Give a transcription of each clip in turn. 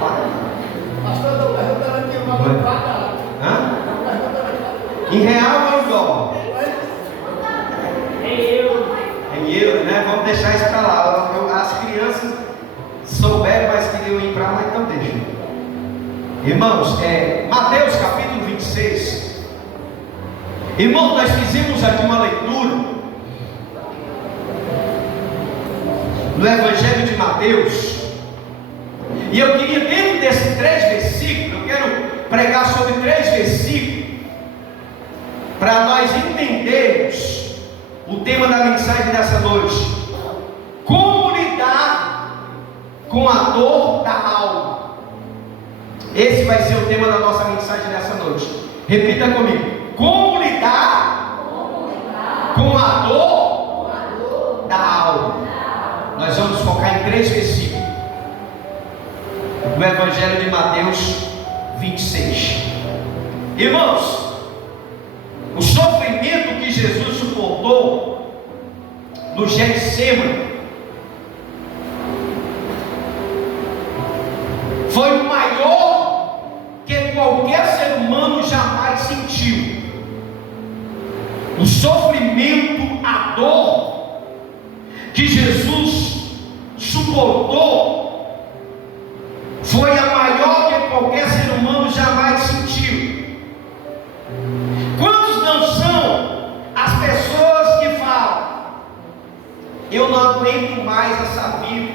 Pastor, estou perguntando aqui uma coisa. Hã? Em real ou em dólar? Em euro, né? Vamos deixar isso para lá. As crianças souberam, mas queriam ir para lá, então deixa. Irmãos, Mateus capítulo 26. Irmãos, nós fizemos aqui uma leitura no Evangelho de Mateus. E eu queria, dentro desses 3 versículos, eu quero pregar sobre 3 versículos, para nós entendermos o tema da mensagem dessa noite: como lidar com a dor da alma. Esse vai ser o tema da nossa mensagem dessa noite. Repita comigo: como lidar com a dor da alma. Nós vamos focar em 3 versículos do Evangelho de Mateus 26. Irmãos, o sofrimento que Jesus suportou no Getsemane foi o maior que qualquer ser humano jamais sentiu. O sofrimento, a dor que Jesus suportou foi a maior que qualquer ser humano jamais sentiu. Quantos não são as pessoas que falam: eu não aguento mais essa vida,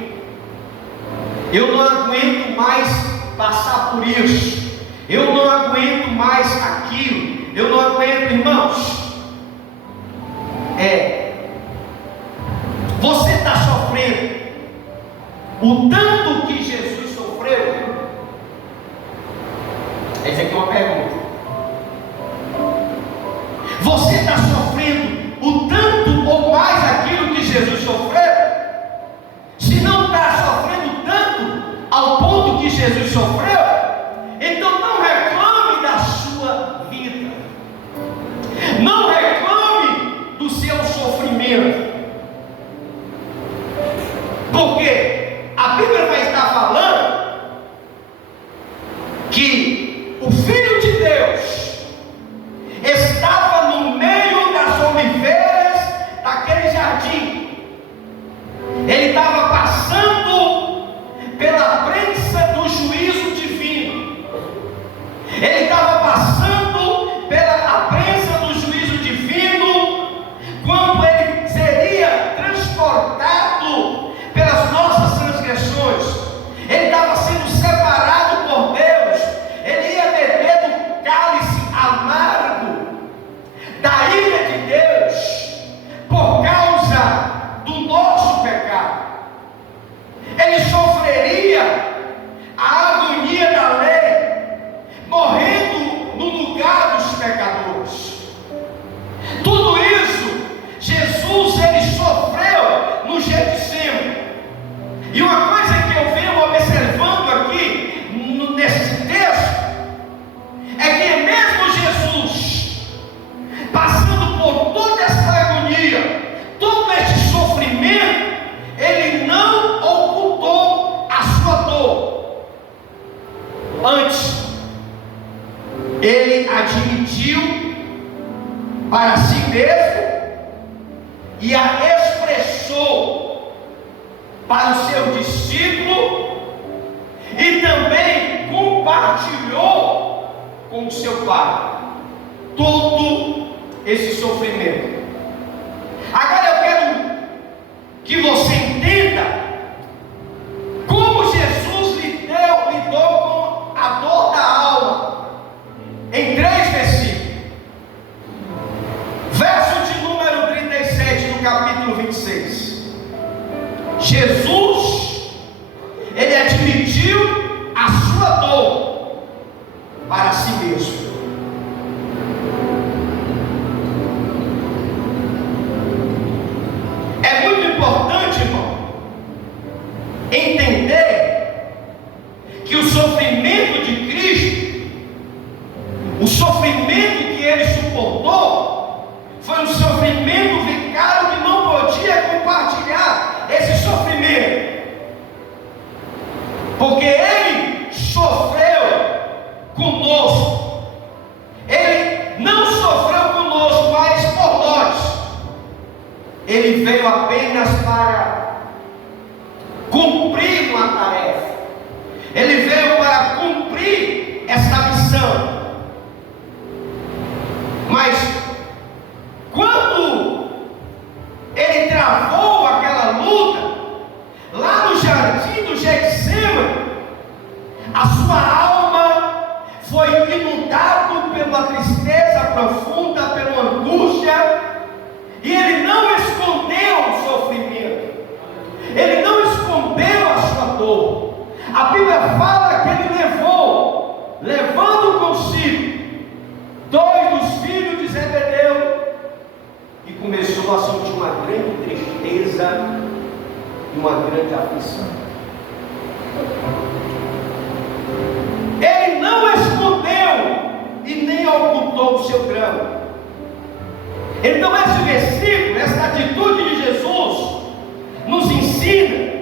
eu não aguento mais passar por isso, eu não aguento mais aquilo, eu não aguento. Irmãos, você está sofrendo o tanto que Jesus sofreu? Essa aqui é uma pergunta. Você está sofrendo o tanto ou mais aquilo que Jesus sofreu? Se não está sofrendo tanto ao ponto que Jesus sofreu, então não reclame da sua vida, não reclame do seu sofrimento, porque a Bíblia vai estar falando que o Filho de Deus estava no meio das oliveiras daquele jardim. Ele estava passando pela prensa do juízo divino. Ele estava passando pela prensa do juízo divino quando ele seria transportado pelas nossas transgressões. Ele estava sendo separado por Deus. Ele ia beber do cálice amargo da ira de Deus por causa do nosso pecado. Ele sofreria a agonia da lei, morrendo no lugar dos pecadores. Tudo isso Jesus ele sofreu no Getsemane. E uma coisa que eu venho observando aqui nesse texto é que mesmo Jesus passando por toda essa agonia, todo esse sofrimento, ele não ocultou a sua dor. Antes, ele admitiu para si mesmo e a expressou para o seu discípulo e também compartilhou com o seu pai todo esse sofrimento. Agora eu quero que você entenda como Jesus lidou com a dor da alma em 3 versículos. Verso de número 37 do capítulo 26. Jesus, ele admitiu a sua dor para si mesmo. É muito importante, irmão, ele veio apenas para cumprir uma tarefa. Ele veio para cumprir essa missão. Mas quando ele travou aquela luta lá no jardim do Getsemane, a sua alma foi inundada pela tristeza profunda, pela angústia, e ele não escondeu o sofrimento, ele não escondeu a sua dor. A Bíblia fala que ele levando consigo 2 dos filhos de Zebedeu, e começou a sentir uma grande tristeza e uma grande aflição. Ele não escondeu e nem ocultou o seu drama. Então esse versículo, essa atitude de Jesus nos ensina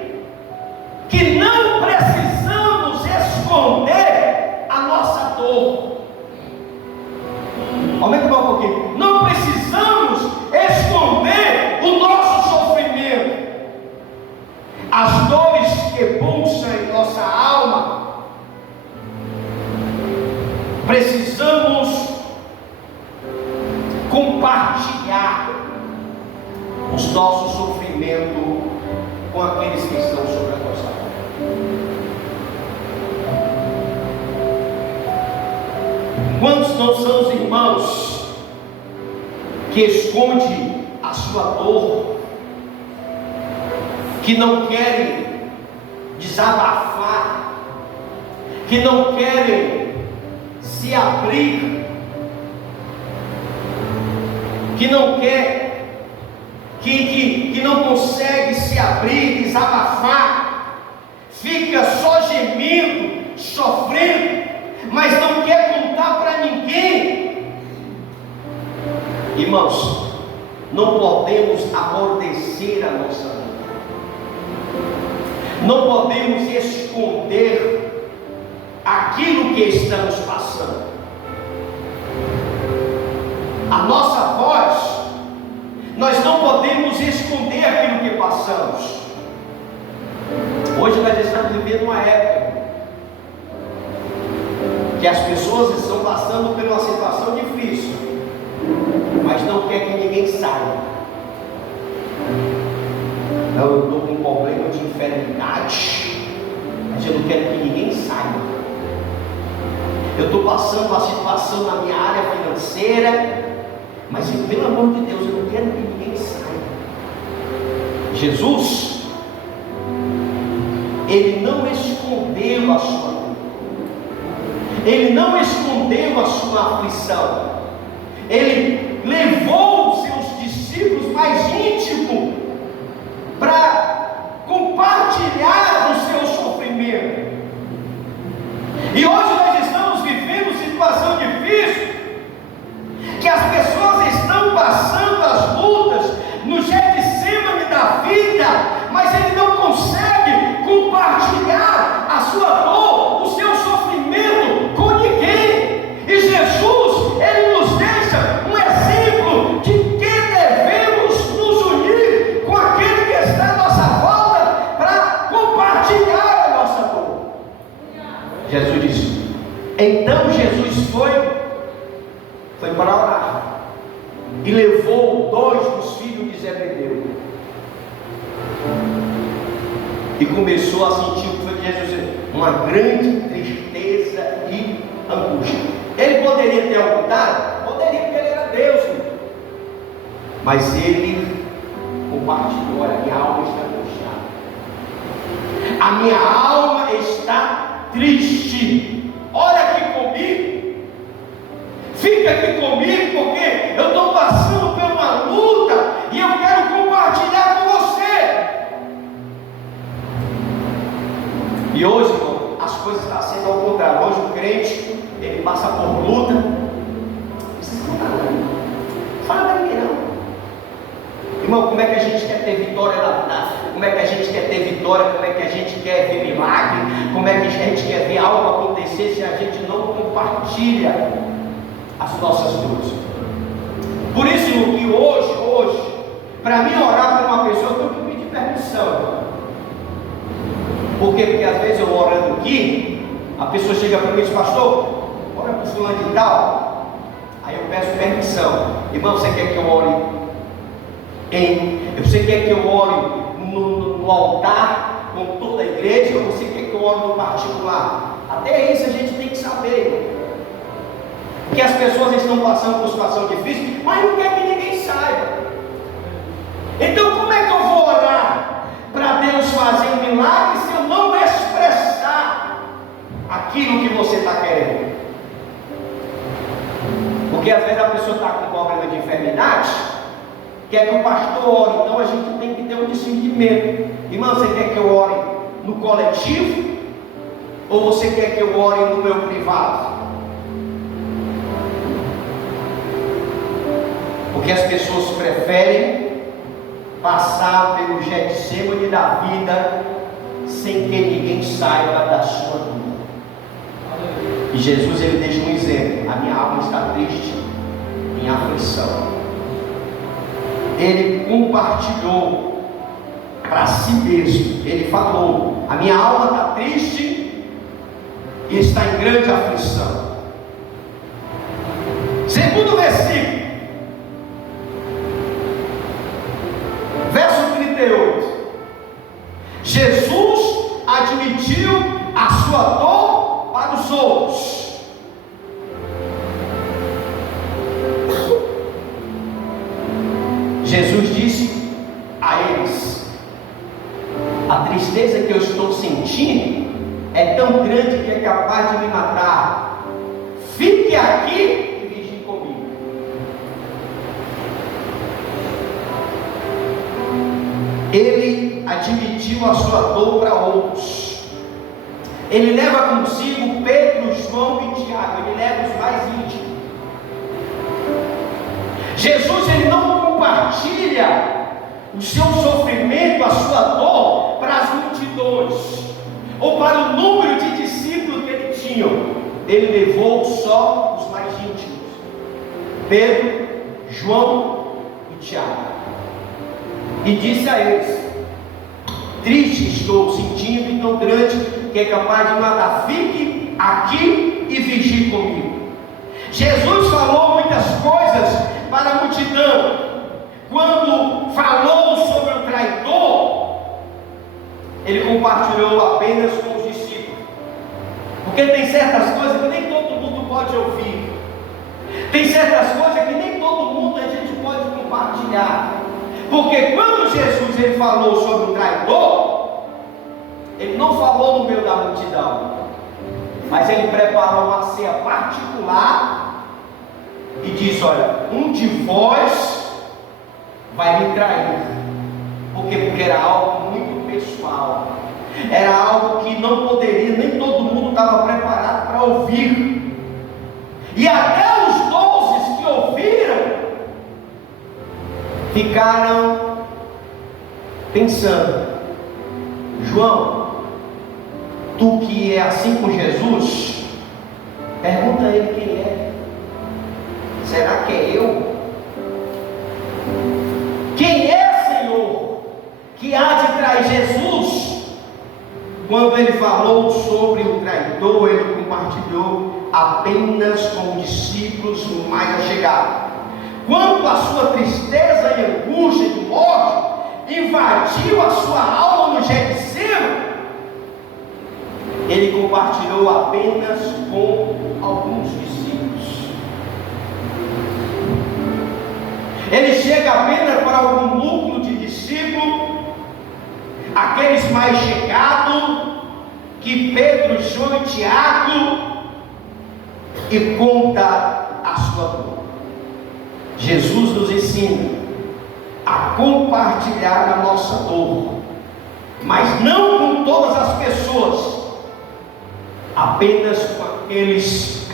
que não precisamos esconder a nossa dor. Aumenta um pouquinho. Não precisamos esconder o nosso sofrimento. As dores que pulsam em nossa alma, precisamos compartilhar os nossos sofrimentos com aqueles que estão sobre a nossa vida. Quantos não são os irmãos que escondem a sua dor, que não querem desabafar, que não querem se abrir, que não quer, que não consegue se abrir, desabafar, fica só gemendo, sofrendo, mas não quer contar para ninguém. Irmãos, não podemos amortecer a nossa vida, não podemos esconder aquilo que estamos passando. A nossa voz, nós não podemos esconder aquilo que passamos. Hoje nós estamos vivendo uma época que as pessoas estão passando por uma situação difícil, mas não quer que ninguém saiba. Não, eu estou com um problema de enfermidade, mas eu não quero que ninguém saiba. Eu estou passando uma situação na minha área financeira, mas pelo amor de Deus, eu não quero que ninguém saiba. Jesus, ele não escondeu a sua dor, ele não escondeu a sua aflição, ele levou os seus discípulos mais íntimos para compartilhar o seu sofrimento. E hoje nós estamos vivendo situação difícil, que as pessoas estão passando as lutas no Getsemane da vida, mas ele não consegue compartilhar a sua dor, o seu sofrimento com ninguém. E Jesus, ele nos deixa um exemplo de que devemos nos unir com aquele que está à nossa volta para compartilhar a nossa dor. Jesus disse. Então Jesus foi para orar e levou 2 dos filhos de Zebedeu e começou a sentir o que foi que Jesus disse, uma grande tristeza e angústia. Ele poderia ter ocultado? Poderia, porque ele era Deus, mas ele compartilhou. Olha, minha alma está angustiada, a minha alma está triste, olha aqui comigo, fica aqui comigo, porque eu estou passando por uma luta e eu quero compartilhar com você. E hoje, irmão, as coisas estão sendo ao contrário. Hoje o crente, ele passa por luta, não precisa contar nada, fala daqui não. Irmão, como é que a gente quer ter vitória na vida? Como é que a gente quer ter vitória? Como é que a gente quer ver milagre? Como é que a gente quer ver algo acontecer se a gente não compartilha as nossas dores? Por isso que hoje Para mim orar por uma pessoa, eu tenho que pedir permissão. Por quê? Porque às vezes eu orando aqui, a pessoa chega para mim e diz: pastor, ora para o fulano de tal. Aí eu peço permissão. Irmão, você quer que eu ore você quer que eu ore no altar com toda a igreja, ou você quer que eu ore no particular? Até isso a gente tem que saber. Porque as pessoas estão passando por situação difícil, mas não quer que ninguém saiba. Então como é que eu vou orar para Deus fazer um milagre se eu não expressar aquilo que você está querendo? Porque às vezes a pessoa está com problema de enfermidade, quer que o pastor ore, então a gente tem que ter um discernimento. Irmão, você quer que eu ore no coletivo, ou você quer que eu ore no meu privado? Porque as pessoas preferem passar pelo Getsemane da vida sem que ninguém saiba da sua dor. E Jesus, ele deixa um exemplo: a minha alma está triste, em aflição. Ele compartilhou para si mesmo. Ele falou: a minha alma está triste e está em grande aflição. Segundo versículo, verso 38. Jesus admitiu a sua dor para os outros. Jesus disse a eles: a tristeza que eu estou sentindo é tão grande que é capaz de me matar. Fique aqui e vigie comigo. Ele admitiu a sua dor para outros. Ele leva consigo Pedro, João e Tiago. Ele leva os mais íntimos. Jesus, ele não compartilha o seu sofrimento, a sua dor para as multidões, ou para o número de discípulos que ele tinha. Ele levou só os mais íntimos: Pedro, João e Tiago. E disse a eles: triste estou, sentindo e tão grande que é capaz de matar. Fique aqui e vigie comigo. Jesus falou muitas coisas para a multidão. Quando falou sobre o traidor, ele compartilhou apenas com os discípulos. Porque tem certas coisas que nem todo mundo pode ouvir. Tem certas coisas que nem todo mundo a gente pode compartilhar. Porque quando Jesus ele falou sobre o traidor, ele não falou no meio da multidão, mas ele preparou uma ceia particular e disse: olha, um de vós vai me trair. Porque era algo muito pessoal, era algo que não poderia, nem todo mundo estava preparado para ouvir. E até os 12 que ouviram ficaram pensando: João, tu que é assim com Jesus, pergunta a ele quem é. Será que é eu? Quem é, Senhor, que há de trair Jesus? Quando ele falou sobre o traidor, ele compartilhou apenas com os discípulos mais allegados. Quando a sua tristeza e angústia de morte invadiu a sua alma no Getsemane, ele compartilhou apenas com alguns discípulos. Ele chega apenas para algum núcleo de discípulos, aqueles mais chegados, que Pedro, João e Tiago, e conta a sua dor. Jesus nos ensina a compartilhar a nossa dor, mas não com todas as pessoas, apenas com aqueles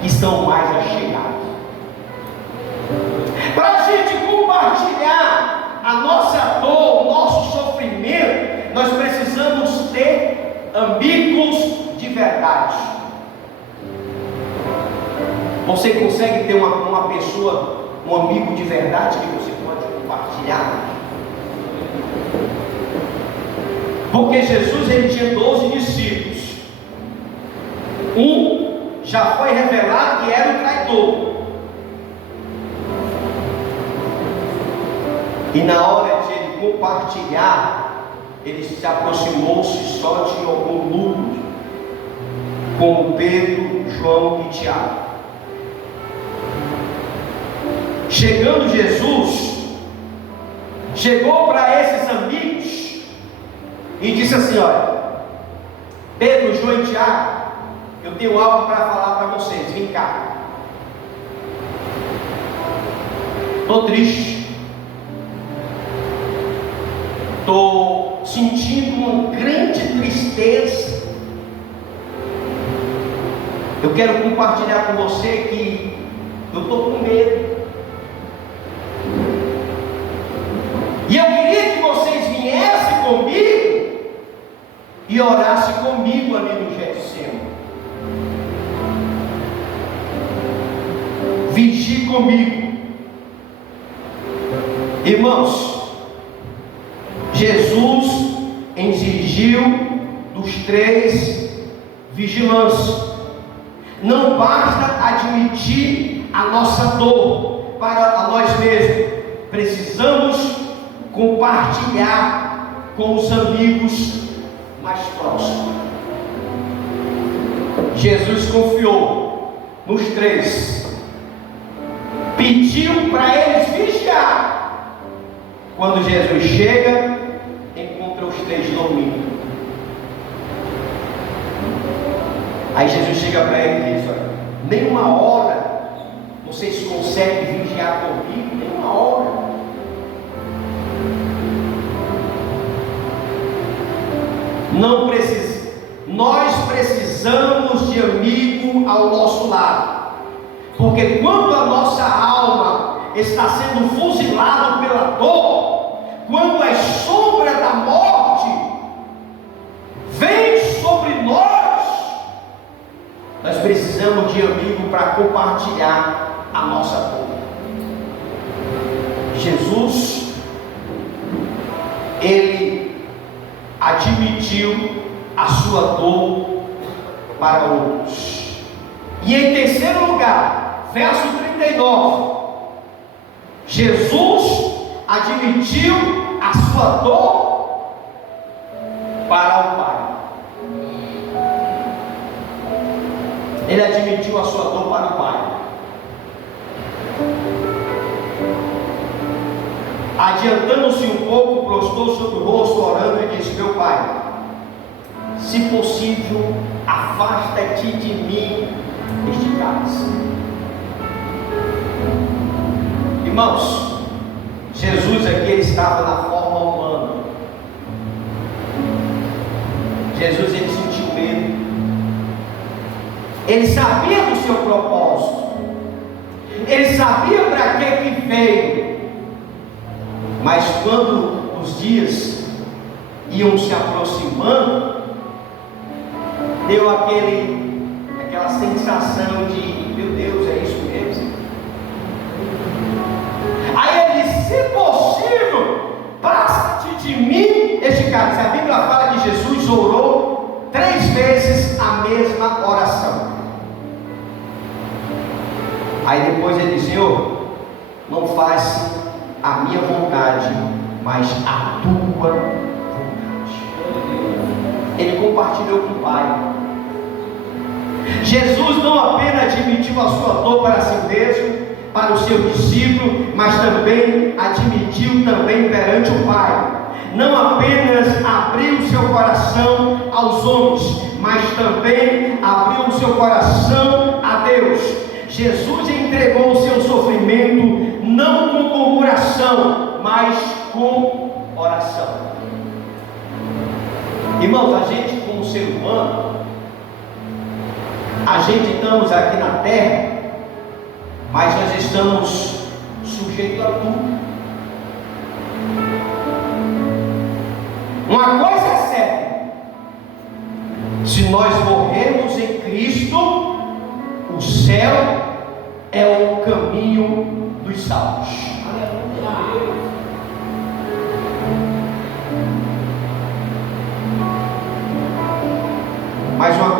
que são mais allegados. Para a gente compartilhar a nossa dor, o nosso sofrimento, nós precisamos ter amigos de verdade. Você consegue ter uma pessoa, um amigo de verdade que você pode compartilhar. Porque Jesus ele tinha 12 discípulos. Um já foi revelado que era o traidor. E na hora de ele compartilhar, ele se aproximou-se só de algum número, como Pedro, João e Tiago. Chegando Jesus, chegou para esses amigos e disse assim: olha, Pedro, João e Tiago, eu tenho algo para falar para vocês, vem cá. Estou triste, estou sentindo uma grande tristeza. Eu quero compartilhar com você que eu estou com medo. E eu queria que vocês viessem comigo e orassem comigo ali no Getsemane. Vigie comigo. Irmãos, Jesus exigiu dos 3 vigilância. Não basta admitir a nossa dor para nós mesmos, precisamos compartilhar com os amigos mais próximos. Jesus confiou nos 3, pediu para eles vigiar. Quando Jesus chega, encontra os 3 dormindo. Aí Jesus chega para ele e diz: olha, nem uma hora vocês conseguem vigiar comigo, nem uma hora. Não precisa. Nós precisamos de amigo ao nosso lado, porque quando a nossa alma está sendo fuzilada pela dor, quando a sombra da morte vem sobre nós precisamos de amigo para compartilhar a nossa dor. Jesus, ele admitiu a sua dor para outros. E em terceiro lugar, verso 39, Jesus admitiu a sua dor para o Pai. Ele admitiu a sua dor para o Pai. Adiantando-se um pouco, prostrou sobre o rosto, orando, e disse: meu Pai, se possível, afasta-te de mim este cálice. Irmãos, Jesus aqui ele estava na forma humana. Jesus ele sentiu medo. Ele sabia do seu propósito. Ele sabia para que veio. Mas quando os dias iam se aproximando, deu aquela sensação de: meu Deus, é isso mesmo? Aí ele disse: se possível, passa-te de mim este cálice. A Bíblia fala que Jesus orou 3 vezes a mesma oração. Aí depois ele disse: Senhor, não faça a minha vontade, mas a tua vontade. Ele compartilhou com o Pai. Jesus não apenas admitiu a sua dor para si mesmo, para o seu discípulo, mas também admitiu também perante o Pai. Não apenas abriu o seu coração aos homens, mas também abriu o seu coração a Deus. Jesus entregou o seu sofrimento não com murmuração, mas com oração. Irmãos, a gente como ser humano, a gente estamos aqui na terra, mas nós estamos sujeitos a tudo. Uma coisa é certa: se nós morrermos em Cristo, o céu é o caminho dos salvos.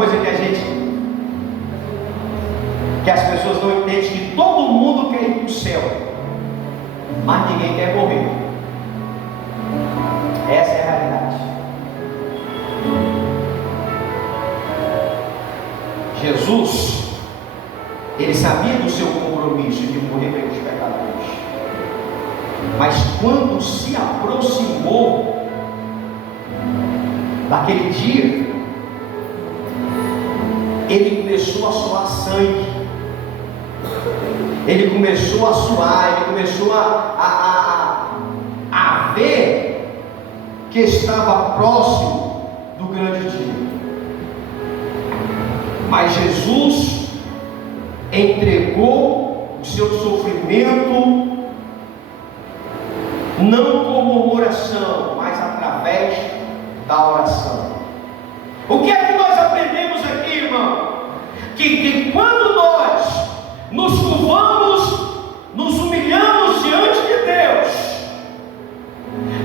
coisa que as pessoas não entendem, que todo mundo quer ir para o céu, mas ninguém quer morrer. Essa é a realidade. Jesus, ele sabia do seu compromisso de morrer pelos pecadores, mas quando se aproximou daquele dia, ele começou a suar sangue, ele começou a suar, ele começou a ver que estava próximo do grande dia. Mas Jesus entregou o seu sofrimento não como oração, mas através da oração. O que é que nós aprendemos aqui, irmão? Que quando nós nos curvamos, nos humilhamos diante de Deus,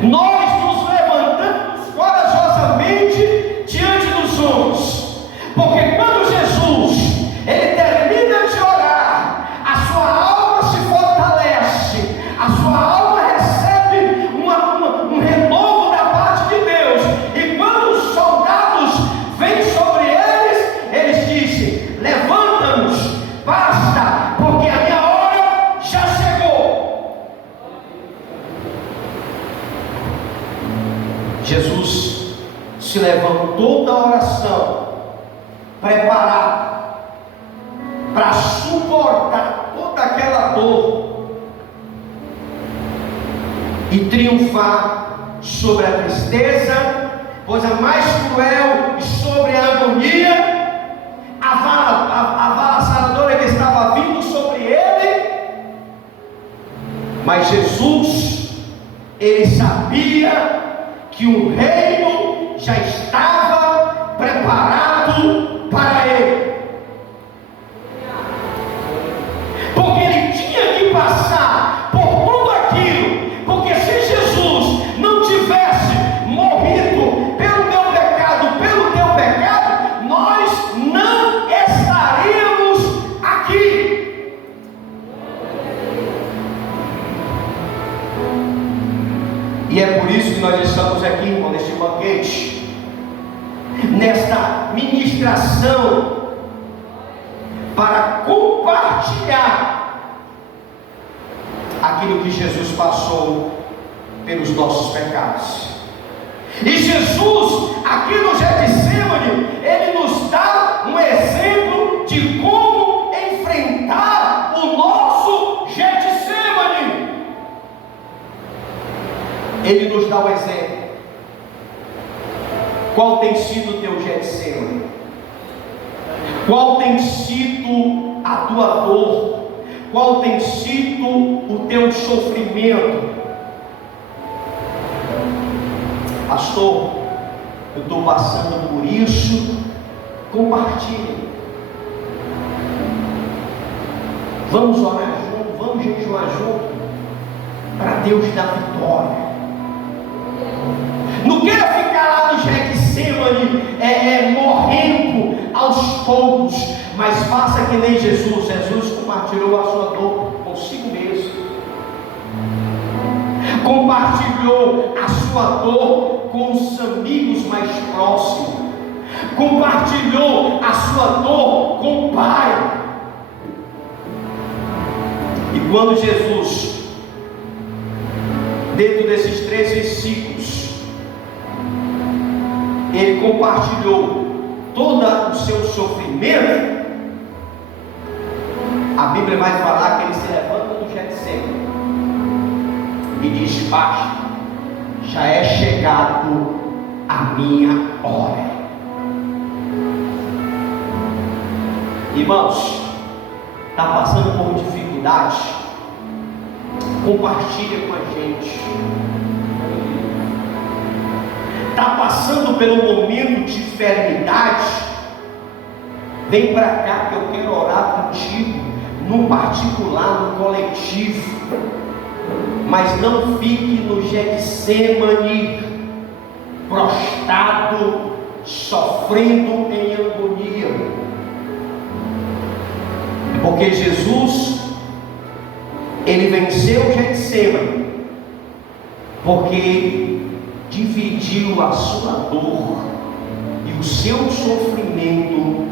nós nos levantamos corajosamente diante dos homens, porque quando Jesus ele termina de orar, a sua alma se fortalece, a sua alma recebe um renovo da parte de Deus, e quando os soldados vêm sobre eles dizem: levanta-nos, basta, porque a minha hora já chegou. Jesus se levantou da oração, preparado para suportar toda aquela dor e triunfar sobre a tristeza, coisa mais cruel, e sobre a agonia, a avassaladora que estava vindo sobre ele. Mas Jesus, ele sabia que o reino já estava preparado para ele, porque ele tinha que passar por tudo aquilo, porque se Jesus não tivesse morrido pelo meu pecado, pelo teu pecado, nós não estaríamos aqui. E é por isso que nós estamos aqui, irmão, neste banquete, nesta ministração, para compartilhar aquilo que Jesus passou pelos nossos pecados. E Jesus, aqui no Getsemane, ele nos dá um exemplo de como enfrentar o nosso Getsemane. Ele nos dá o exemplo. Qual tem sido o teu Getsemane? Qual tem sido a tua dor? Qual tem sido o teu sofrimento? Pastor, eu estou passando por isso. Compartilhe. Vamos orar junto, vamos jejuar junto, para Deus dar vitória. Não queira ficar lá no Getsemane morrendo aos poucos, mas faça que nem Jesus. Jesus compartilhou a sua dor consigo mesmo, compartilhou a sua dor com os amigos mais próximos, compartilhou a sua dor com o Pai. E quando Jesus, dentro desses 3 versículos, ele compartilhou todo o seu sofrimento, a Bíblia vai falar que ele se levanta do Getsemane e diz: basta, já é chegado a minha hora. Irmãos, está passando por dificuldade? Compartilha com a gente. Está passando pelo momento de enfermidade? Vem para cá que eu quero orar contigo, no particular, no coletivo. Mas não fique no Getsemane, prostrado, sofrendo em agonia. Porque Jesus, ele venceu o Getsêmani, porque ele dividiu a sua dor e o seu sofrimento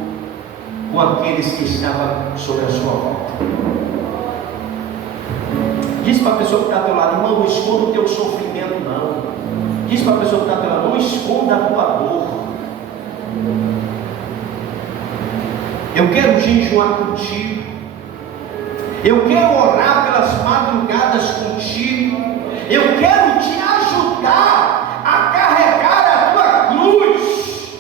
com aqueles que estavam sobre a sua volta. Diz para a pessoa que está ao teu lado: irmão, não esconda o teu sofrimento, não. Diz para a pessoa que está ao teu lado: não esconda a tua dor. Eu quero jejuar contigo, eu quero orar pelas madrugadas contigo, eu quero te ajudar a carregar a tua cruz.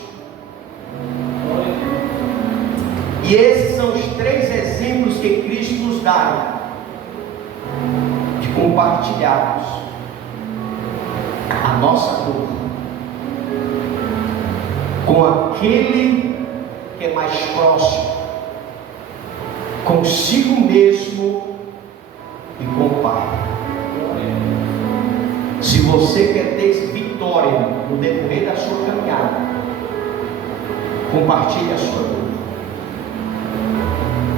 E esses são os 3 exemplos que Cristo nos dá de compartilharmos a nossa dor com aquele que é mais próximo, consigo mesmo e com o Pai. Se você quer ter vitória no decorrer da sua caminhada, compartilhe a sua dor.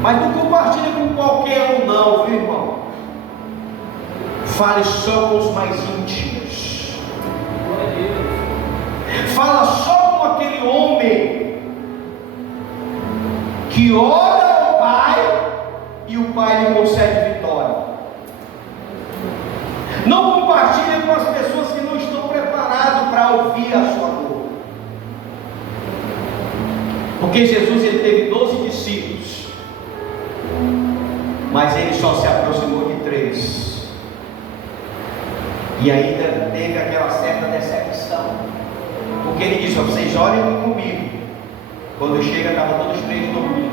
Mas não compartilhe com qualquer um não, viu, irmão? Fale só com os mais íntimos. Fala só com aquele homem que ora ao Pai e o Pai lhe concede vitória. Não compartilhe com as pessoas que não estão preparadas para ouvir a sua dor. Porque Jesus, ele teve 12 discípulos, mas ele só se aproximou de 3. E ainda teve aquela certa decepção, porque ele disse: vocês orem comigo. Quando chega, estavam todos 3 dormindo.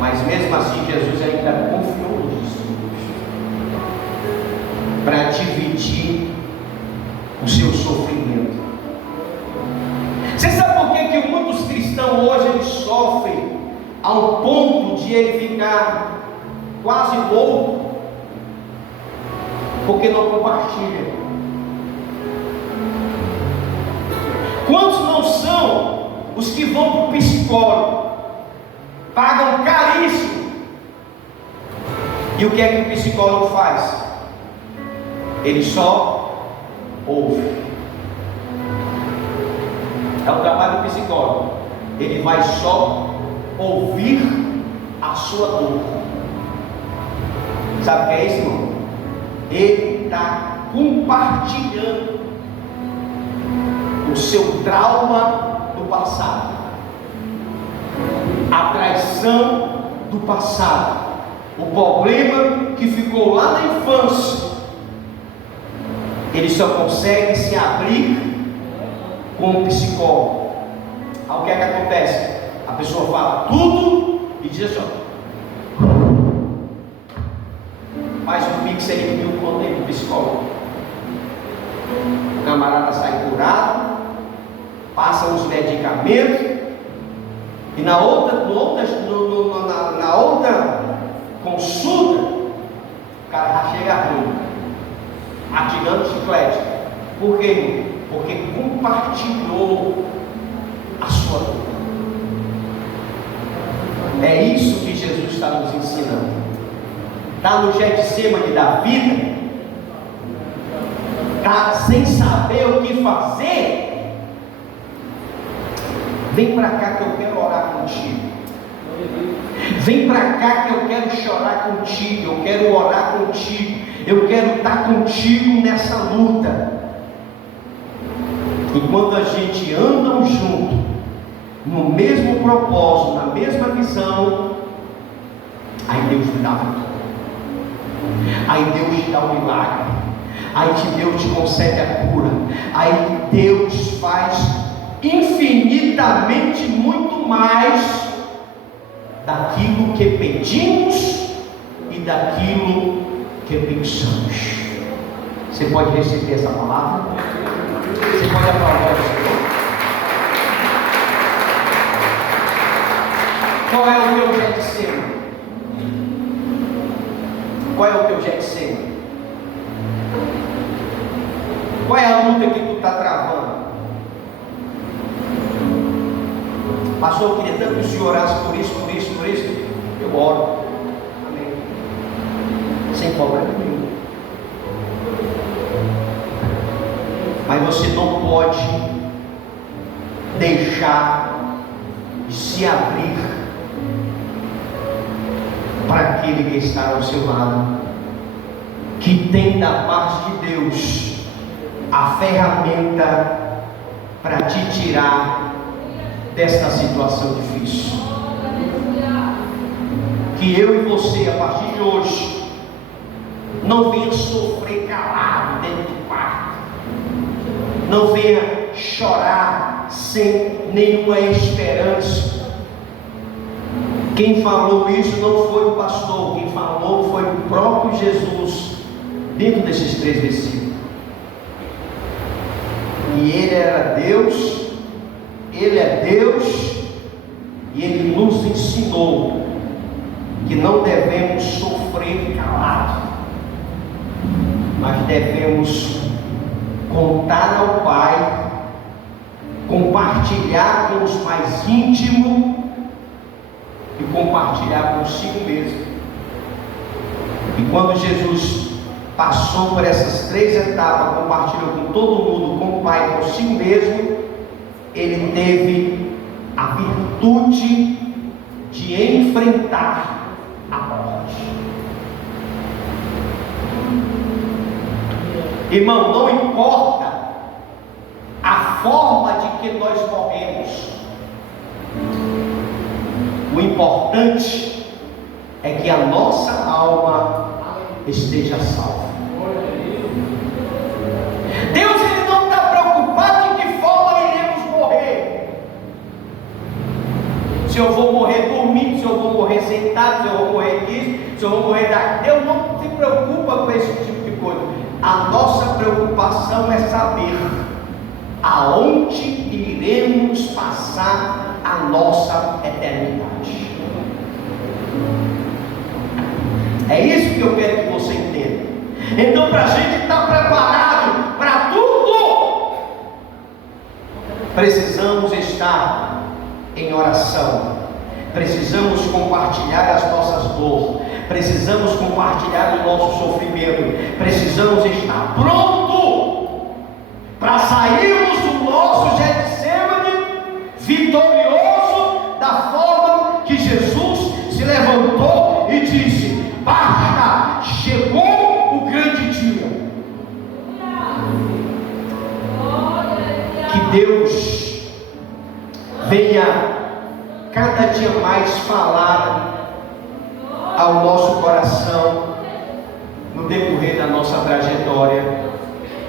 Mas mesmo assim, Jesus ainda confiou nos discípulos para dividir o seu sofrimento. Você sabe por que muitos cristãos hoje eles sofrem ao ponto de ele ficar quase louco? Porque não compartilham. Quantos não são os que vão para o psicólogo, pagam caríssimo, e o que é que o psicólogo faz? Ele só ouve. É o trabalho do psicólogo. Ele vai só ouvir a sua dor. Sabe o que é isso, irmão? Ele está compartilhando o seu trauma do passado, a traição do passado, o problema que ficou lá na infância. Ele só consegue se abrir com um psicólogo. Aí o que é que acontece? A pessoa fala tudo e diz assim: faz um pix aí que eu contei para o psicólogo. O camarada sai curado, passa os medicamentos, e na outra consulta, o cara já chega ruim, matigando chiclete. Por quê? Porque compartilhou a sua dor. É isso que Jesus está nos ensinando. Está no Getsêmani da vida, está sem saber o que fazer. Vem para cá que eu quero orar contigo. Vem para cá que eu quero chorar contigo. Eu quero orar contigo. Eu quero estar contigo nessa luta. E quando a gente anda junto, no mesmo propósito, na mesma visão, aí Deus te dá a vitória. Aí Deus te dá o milagre. Aí Deus te concede a cura. Aí Deus faz infinitamente muito mais daquilo que pedimos e daquilo que pensamos. Você pode receber essa palavra? Você pode aplaudir o Senhor? Qual é o teu Getsêmani? Qual é o teu Getsêmani? Qual é a luta que tu está travando? Pastor, eu queria tanto que o Senhor orasse por isso, por isso, por Cristo, eu oro. Amém. Sem problema nenhum. Mas você não pode deixar de se abrir para aquele que está ao seu lado, que tem da parte de Deus a ferramenta para te tirar desta situação difícil. Que eu e você, a partir de hoje, não venha sofrer calado dentro do quarto, não venha chorar sem nenhuma esperança. Quem falou isso não foi o pastor, quem falou foi o próprio Jesus, dentro desses 3 versículos. E Ele era Deus, Ele é Deus, e Ele nos ensinou que não devemos sofrer calado, mas devemos contar ao Pai, compartilhar com os mais íntimos e compartilhar consigo mesmo. E quando Jesus passou por essas 3 etapas, compartilhou com todo mundo, com o Pai, consigo mesmo, ele teve a virtude de enfrentar a morte. Irmão, não importa a forma de que nós morremos, o importante é que a nossa alma esteja salva. Deus, Ele não está preocupado de que forma iremos morrer. Se eu vou morrer dormindo, se eu vou morrer sentado, se eu vou morrer disso, se eu vou morrer daquilo. Deus não se preocupa com esse tipo de coisa. A nossa preocupação é saber aonde iremos passar a nossa eternidade. É isso que eu quero que você entenda. Então, para a gente estar preparado para tudo, precisamos estar em oração, precisamos compartilhar as nossas dores, precisamos compartilhar o nosso sofrimento, precisamos estar pronto para sairmos do nosso Getsemane vitorioso, da forma que Jesus se levantou e disse: basta, chegou o grande dia. Que Deus venha cada dia mais falar ao nosso coração no decorrer da nossa trajetória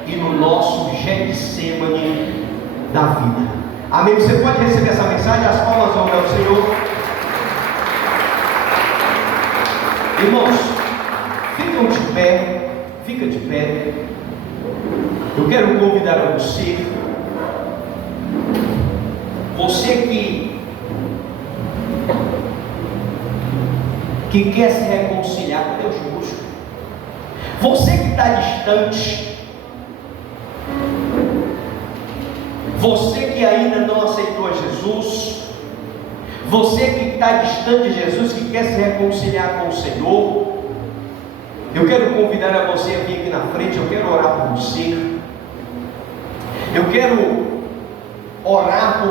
e no nosso Getsemane da vida. Amém? Você pode receber essa mensagem? As palmas vão ao Senhor. Irmãos, ficam de pé, fica de pé. Eu quero convidar a você que quer se reconciliar com Deus justo, você que está distante, você que ainda não aceitou a Jesus, você que está distante de Jesus, que quer se reconciliar com o Senhor, eu quero convidar a você a vir aqui na frente. Eu quero orar por você. Eu quero orar por